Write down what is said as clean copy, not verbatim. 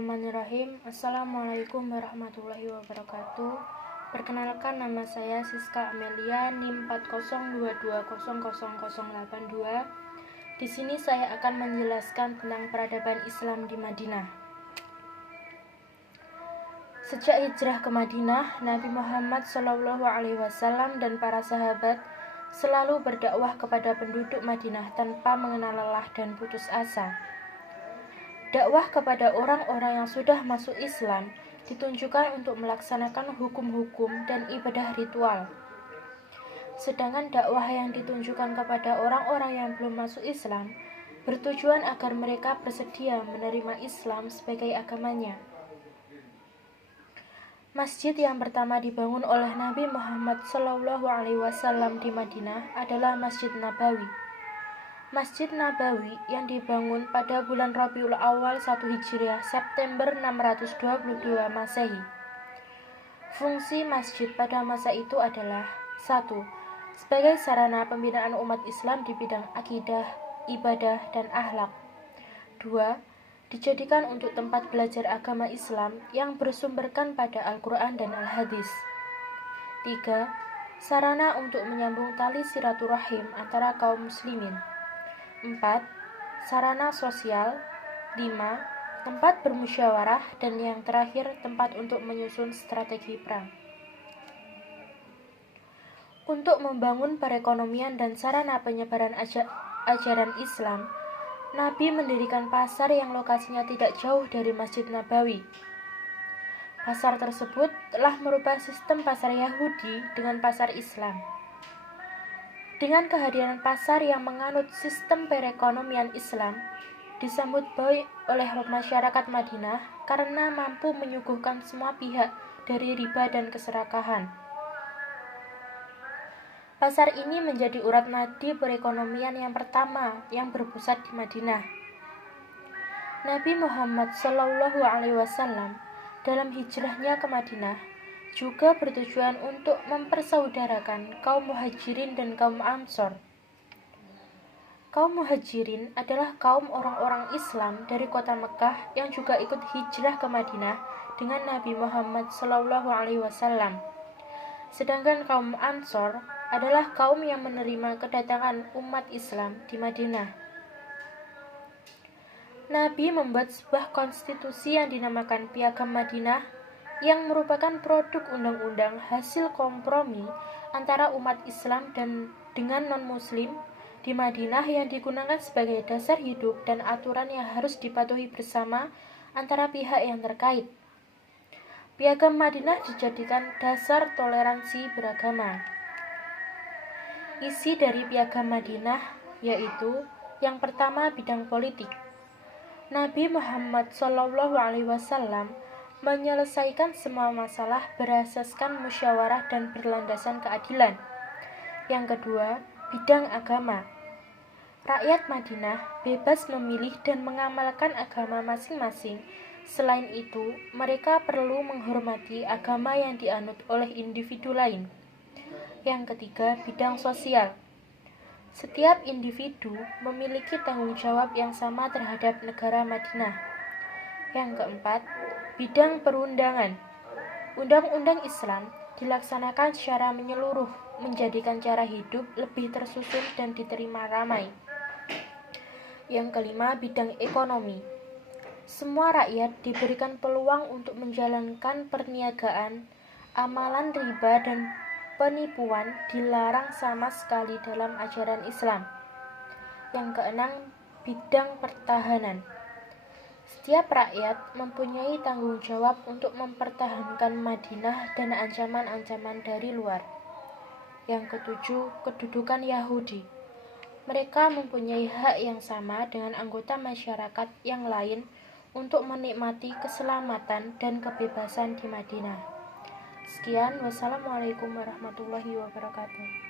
Bismillahirrahmanirrahim. Assalamualaikum warahmatullahi wabarakatuh. Perkenalkan, nama saya Siska Amelia, NIM 4022000082. Di sini saya akan menjelaskan tentang peradaban Islam di Madinah. Sejak hijrah ke Madinah, Nabi Muhammad SAW dan para sahabat selalu berdakwah kepada penduduk Madinah tanpa mengenal lelah dan putus asa. Dakwah kepada orang-orang yang sudah masuk Islam ditunjukkan untuk melaksanakan hukum-hukum dan ibadah ritual. Sedangkan dakwah yang ditunjukkan kepada orang-orang yang belum masuk Islam bertujuan agar mereka bersedia menerima Islam sebagai agamanya. Masjid yang pertama dibangun oleh Nabi Muhammad SAW di Madinah adalah Masjid Nabawi. Masjid Nabawi yang dibangun pada bulan Rabiul Awal 1 Hijriah September 622 Masehi. Fungsi masjid pada masa itu adalah 1. Sebagai sarana pembinaan umat Islam di bidang akidah, ibadah, dan akhlak. 2. Dijadikan untuk tempat belajar agama Islam yang bersumberkan pada Al-Quran dan Al-Hadis. 3. Sarana untuk menyambung tali silaturahim antara kaum muslimin. 4. Sarana sosial. 5. Tempat bermusyawarah. Dan yang terakhir, tempat untuk menyusun strategi perang. Untuk membangun perekonomian dan sarana penyebaran ajaran Islam, Nabi mendirikan pasar yang lokasinya tidak jauh dari Masjid Nabawi. Pasar tersebut telah merubah sistem pasar Yahudi dengan pasar Islam. Dengan kehadiran pasar yang menganut sistem perekonomian Islam, disambut baik oleh masyarakat Madinah karena mampu menyuguhkan semua pihak dari riba dan keserakahan. Pasar ini menjadi urat nadi perekonomian yang pertama yang berpusat di Madinah. Nabi Muhammad SAW dalam hijrahnya ke Madinah juga bertujuan untuk mempersaudarakan kaum muhajirin dan kaum ansor. Kaum muhajirin adalah kaum orang-orang Islam dari kota Mekah yang juga ikut hijrah ke Madinah dengan Nabi Muhammad SAW. Sedangkan kaum ansor adalah kaum yang menerima kedatangan umat Islam di Madinah. Nabi membuat sebuah konstitusi yang dinamakan Piagam Madinah yang merupakan produk undang-undang hasil kompromi antara umat Islam dan dengan non-muslim di Madinah yang digunakan sebagai dasar hidup dan aturan yang harus dipatuhi bersama antara pihak yang terkait. Piagam Madinah dijadikan dasar toleransi beragama. Isi dari Piagam Madinah yaitu yang pertama, bidang politik. Nabi Muhammad SAW menyelesaikan semua masalah berasaskan musyawarah dan berlandasan keadilan. Yang kedua, bidang agama. Rakyat Madinah bebas memilih dan mengamalkan agama masing-masing. Selain itu, mereka perlu menghormati agama yang dianut oleh individu lain. Yang ketiga, bidang sosial. Setiap individu memiliki tanggung jawab yang sama terhadap negara Madinah. Yang keempat, bidang perundangan. Undang-undang Islam dilaksanakan secara menyeluruh, menjadikan cara hidup lebih tersusun dan diterima ramai. Yang kelima, bidang ekonomi. Semua rakyat diberikan peluang untuk menjalankan perniagaan. Amalan riba dan penipuan dilarang sama sekali dalam ajaran Islam. Yang keenam, bidang pertahanan. Setiap rakyat mempunyai tanggung jawab untuk mempertahankan Madinah dan ancaman-ancaman dari luar. Yang ketujuh, kedudukan Yahudi. Mereka mempunyai hak yang sama dengan anggota masyarakat yang lain untuk menikmati keselamatan dan kebebasan di Madinah. Sekian, wassalamualaikum warahmatullahi wabarakatuh.